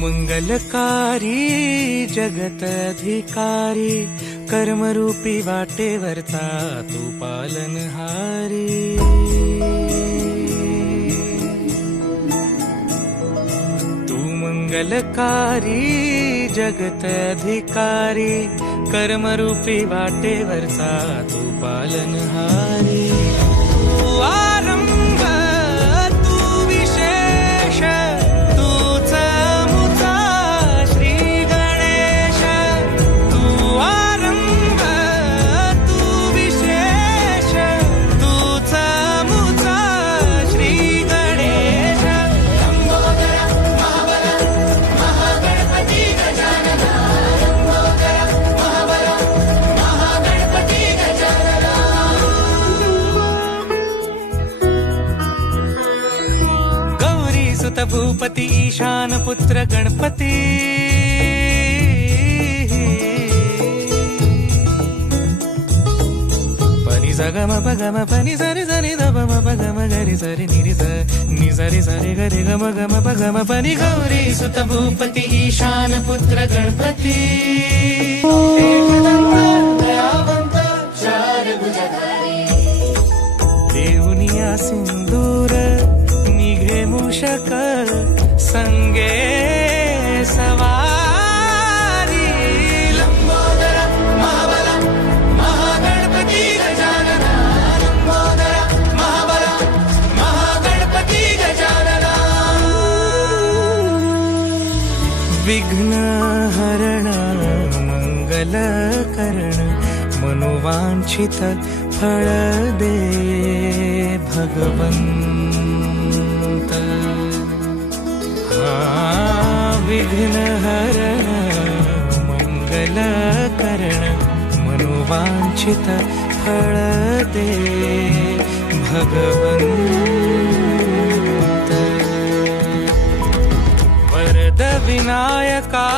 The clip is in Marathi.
मंगलकारी जगत अधिकारी, कर्मरूपी वाटेवरचा तू पालनहारी। तू मंगलकारी जगत अधिकारी, कर्मरूपी वाटेवरचा तू पालनहारी। तू आरंभ तू विशेष, तूच मुचा श्री गणेश। तू आरंभ तू विशेष, तूच मुचा श्री गणेश। लंबोदर महाबल महागणपती गजानना, लंबोदर महाबल महागणपती गजानना। गौरी सुत भूपती ईशान पुत्र गणपती, पनी सगम पगम पनी सरी सरी द पम पगम गरी सरी निरी स नि सरी सरी गरी गम गम पगम पनी। गौरी सुत भूपती ईशान पुत्र गणपती, एकदंत दयावंत चार भुजधारी। देऊनिया सिंदूर निघे मूषक, संगे सवारी। लंबोदर महाबल महागणपती गजानना, लंबोदर महाबल महागणपती गजानना। विघ्न हरण मंगल करण, मनोवांछित फळ दे भगवंत। विघ्न हरण मंगल करण, मनोवांछित फळ दे भगवंत। वरद विनायका